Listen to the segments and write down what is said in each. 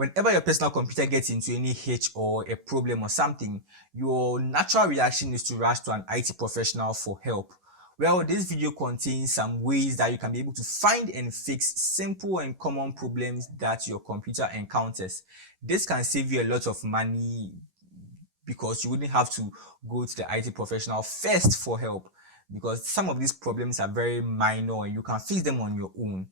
Whenever your personal computer gets into any hitch or a problem or something, your natural reaction is to rush to an IT professional for help. Well, this video contains some ways that you can be able to find and fix simple and common problems that your computer encounters. This can save you a lot of money because you wouldn't have to go to the IT professional first for help, because some of these problems are very minor and you can fix them on your own.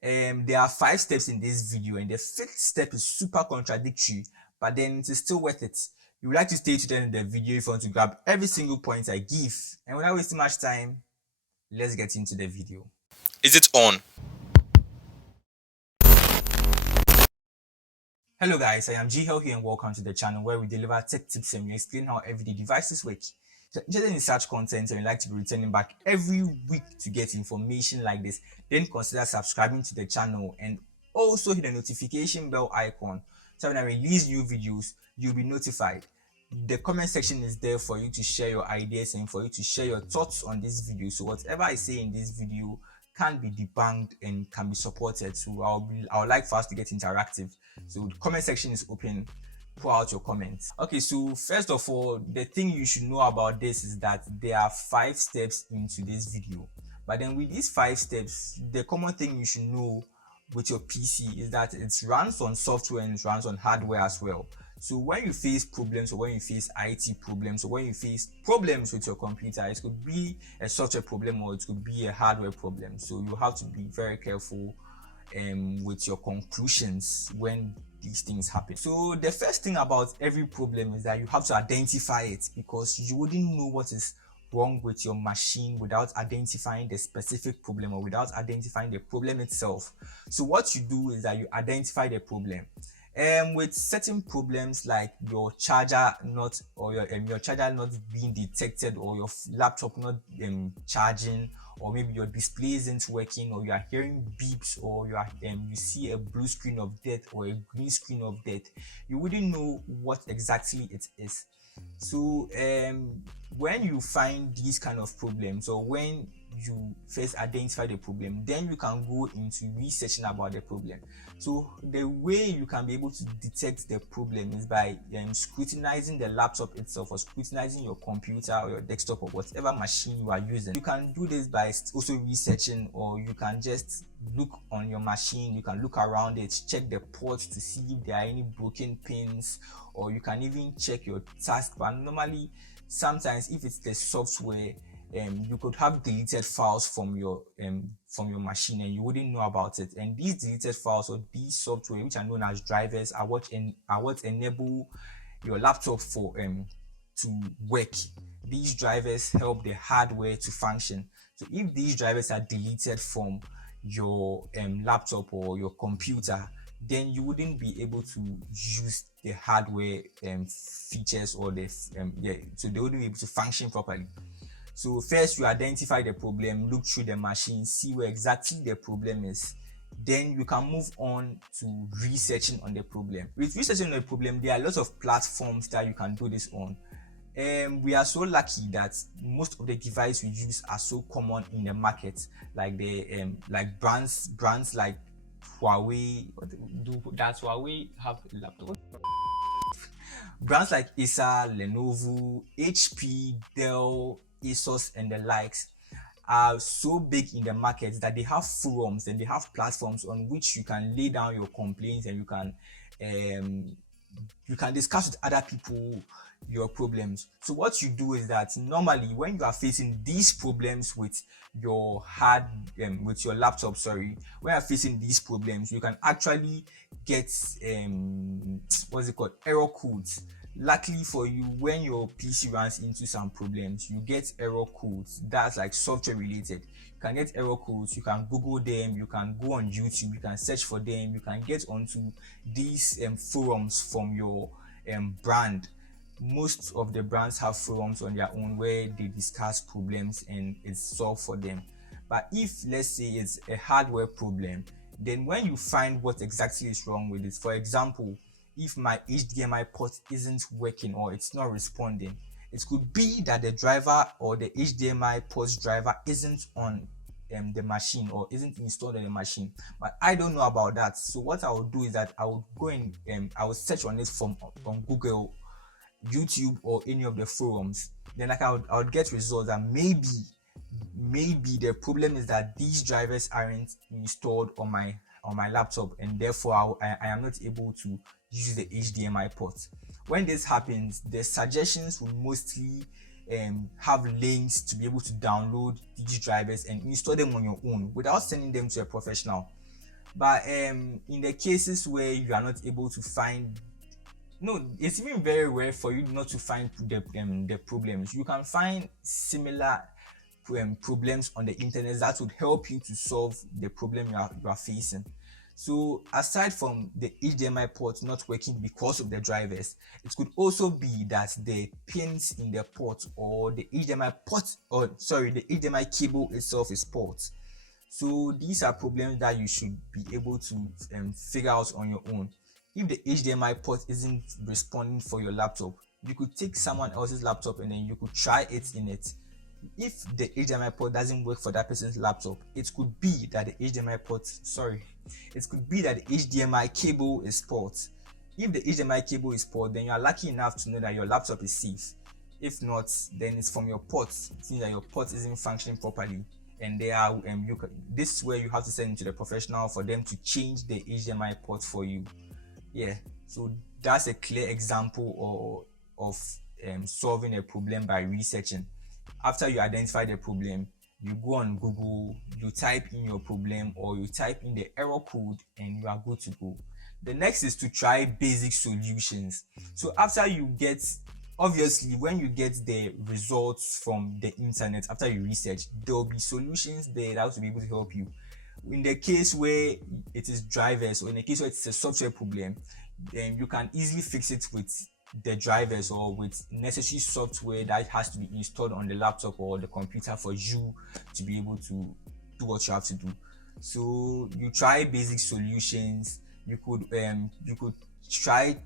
There are 5 steps in this video, and the 5th step is super contradictory, but then it is still worth it. You would like to stay to the end of the video if you want to grab every single point I give. And without wasting much time, let's get into the video. Is it on? Hello guys, I am Jehiel here and welcome to the channel where we deliver tech tips and we explain how everyday devices work. If you're interested in such content and you'd like to be returning back every week to get information like this, then consider subscribing to the channel and also hit the notification bell icon so when I release new videos, you'll be notified. The comment section is there for you to share your ideas and for you to share your thoughts on this video. So whatever I say in this video can be debunked and can be supported. So I would like for us to get interactive. So the comment section is open. Pour out your comments. Okay, so first of all, the thing you should know about this is that there are 5 steps into this video. But then with these 5 steps, the common thing you should know with your PC is that it runs on software and it runs on hardware as well. So when you face problems, or when you face IT problems, or when you face problems with your computer, it could be a software problem or it could be a hardware problem. So you have to be very careful with your conclusions when these things happen. So the first thing about every problem is that you have to identify it, because you wouldn't know what is wrong with your machine without identifying the specific problem or without identifying the problem itself. So what you do is that you identify the problem. With certain problems like your charger not, or your charger not being detected, or your laptop not charging, or maybe your display isn't working, or you are hearing beeps, or you see a blue screen of death or a green screen of death, you wouldn't know what exactly it is. So when you find these kind of problems, or when you first identify the problem, then you can go into researching about the problem. So the way you can be able to detect the problem is by scrutinizing the laptop itself, or scrutinizing your computer or your desktop or whatever machine you are using. You can do this by also researching, or you can just look on your machine, you can look around it, check the ports to see if there are any broken pins, or you can even check your taskbar. Normally, sometimes if it's the software, you could have deleted files from your machine and you wouldn't know about it. And these deleted files, or these software, which are known as drivers, are what enable your laptop for to work. These drivers help the hardware to function. So if these drivers are deleted from your laptop or your computer, then you wouldn't be able to use the hardware features, or so they wouldn't be able to function properly. So first you identify the problem, look through the machine, see where exactly the problem is. Then you can move on to researching on the problem. With researching on the problem, there are lots of platforms that you can do this on. We are so lucky that most of the devices we use are so common in the market, like the like brands like Huawei. Does Huawei have a laptop? Brands like Acer, Lenovo, HP, Dell, ASUS and the likes are so big in the market that they have forums and they have platforms on which you can lay down your complaints, and you can discuss with other people your problems. So what you do is that normally when you are facing these problems with your with your laptop, when you are facing these problems, you can actually get error codes. Luckily for you, when your PC runs into some problems, you get error codes that's like software related. You can get error codes, you can Google them, you can go on YouTube, you can search for them, you can get onto these forums from your brand. Most of the brands have forums on their own where they discuss problems and it's solved for them. But if, let's say, it's a hardware problem, then when you find what exactly is wrong with it, for example, if my HDMI port isn't working or it's not responding, it could be that the driver or the HDMI port driver isn't on the machine or isn't installed on the machine. But I don't know about that. So what I would do is that I would go and I would search on it from on Google, YouTube, or any of the forums. Then like I would get results that maybe the problem is that these drivers aren't installed on my laptop, and therefore I am not able to use the HDMI port. When this happens, the suggestions will mostly have links to be able to download these drivers and install them on your own without sending them to a professional. But in the cases where you are not able to find, no, it's even very rare for you not to find the problems. You can find similar problems on the internet that would help you to solve the problem you are facing. So aside from the HDMI port not working because of the drivers, it could also be that the pins in the port or the HDMI HDMI cable itself is port. So these are problems that you should be able to figure out on your own. If the HDMI port isn't responding for your laptop, you could take someone else's laptop and then you could try it in it. If the HDMI port doesn't work for that person's laptop, it could be that the HDMI cable is port. If the HDMI cable is port, then you are lucky enough to know that your laptop is safe. If not, then it's from your port. It means that your port isn't functioning properly, and this is where you have to send it to the professional for them to change the HDMI port for you. Yeah, so that's a clear example of solving a problem by researching. After you identify the problem, you go on Google, you type in your problem or you type in the error code, and you are good to go. The next is to try basic solutions. So after obviously when you get the results from the internet, after you research, there will be solutions there that will be able to help you. In the case where it is drivers, or in the case where it's a software problem, then you can easily fix it with the drivers or with necessary software that has to be installed on the laptop or the computer for you to be able to do what you have to do. So you try basic solutions. You could try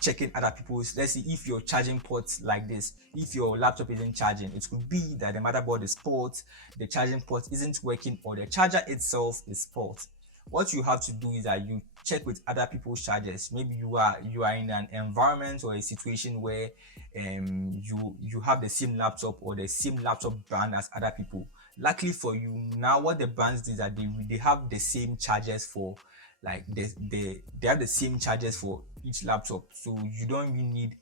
checking other people's. Let's see, if your charging ports like this, if your laptop isn't charging, it could be that the motherboard is port, the charging port isn't working, or the charger itself is port. What you have to do is that you check with other people's chargers. Maybe you are in an environment or a situation where you have the same laptop or the same laptop brand as other people. Luckily for you, now what the brands do is that they have the same chargers for, like they have the same chargers for each laptop, so you don't really need,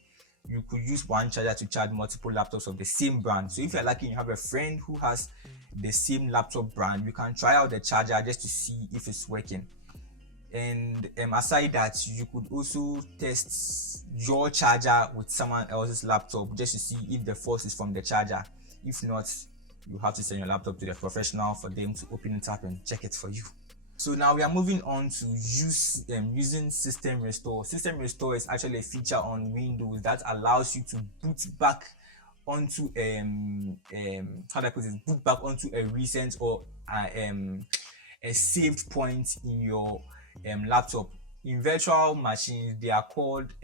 you could use one charger to charge multiple laptops of the same brand. So if you're lucky and you have a friend who has the same laptop brand, you can try out the charger just to see if it's working. And aside that, you could also test your charger with someone else's laptop just to see if the fault is from the charger. If not, you have to send your laptop to the professional for them to open it up and check it for you. So now we are moving on to using System Restore. System Restore is actually a feature on Windows that allows you to boot back onto boot back onto a recent or a saved point in your laptop. In virtual machines, they are called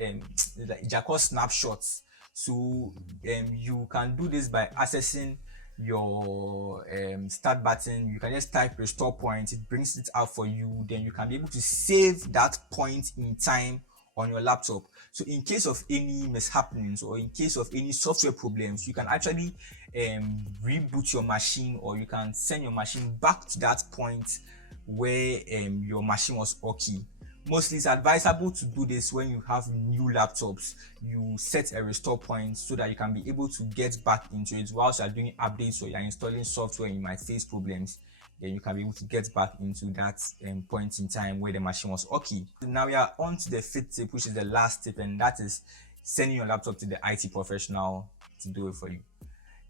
snapshots. So you can do this by accessing your start button. You can just type restore point, it brings it out for you. Then you can be able to save that point in time on your laptop. So in case of any mishappenings or in case of any software problems, you can actually reboot your machine, or you can send your machine back to that point where your machine was okay. Mostly it's advisable to do this when you have new laptops. You set a restore point so that you can be able to get back into it whilst you are doing updates or you are installing software and you might face problems. Then you can be able to get back into that point in time where the machine was okay. Now we are on to the fifth tip, which is the last tip, and that is sending your laptop to the IT professional to do it for you.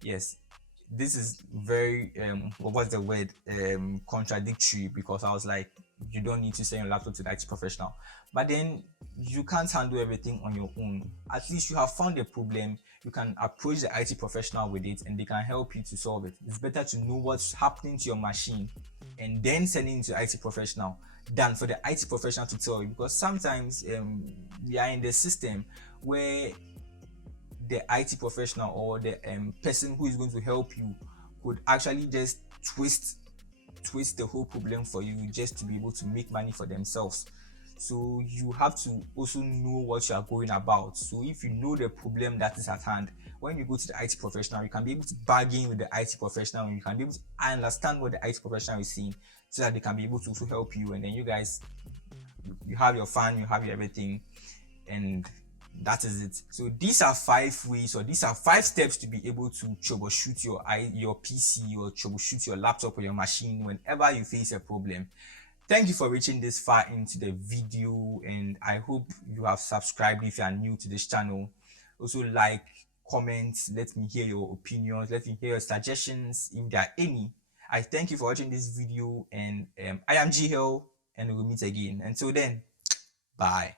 Yes, this is very contradictory, because I was like, you don't need to send your laptop to the IT professional, but then you can't handle everything on your own. At least you have found a problem, you can approach the IT professional with it and they can help you to solve it. It's better to know what's happening to your machine and then sending it to the IT professional than for the IT professional to tell you, because sometimes we are in the system where the IT professional or the person who is going to help you could actually just twist twist the whole problem for you just to be able to make money for themselves. So you have to also know what you are going about. So if you know the problem that is at hand, when you go to the IT professional, you can be able to bargain with the IT professional, and you can be able to understand what the IT professional is saying, so that they can be able to also help you. And then you guys, you have your fun, you have your everything, and that is it. So these are 5 ways, or these are 5 steps to be able to troubleshoot your PC, or troubleshoot your laptop or your machine whenever you face a problem. Thank you for reaching this far into the video, and I hope you have subscribed if you are new to this channel. Also like, comment, let me hear your opinions, let me hear your suggestions if there are any. I thank you for watching this video, and I am Jehiel, and we will meet again. Until then, bye.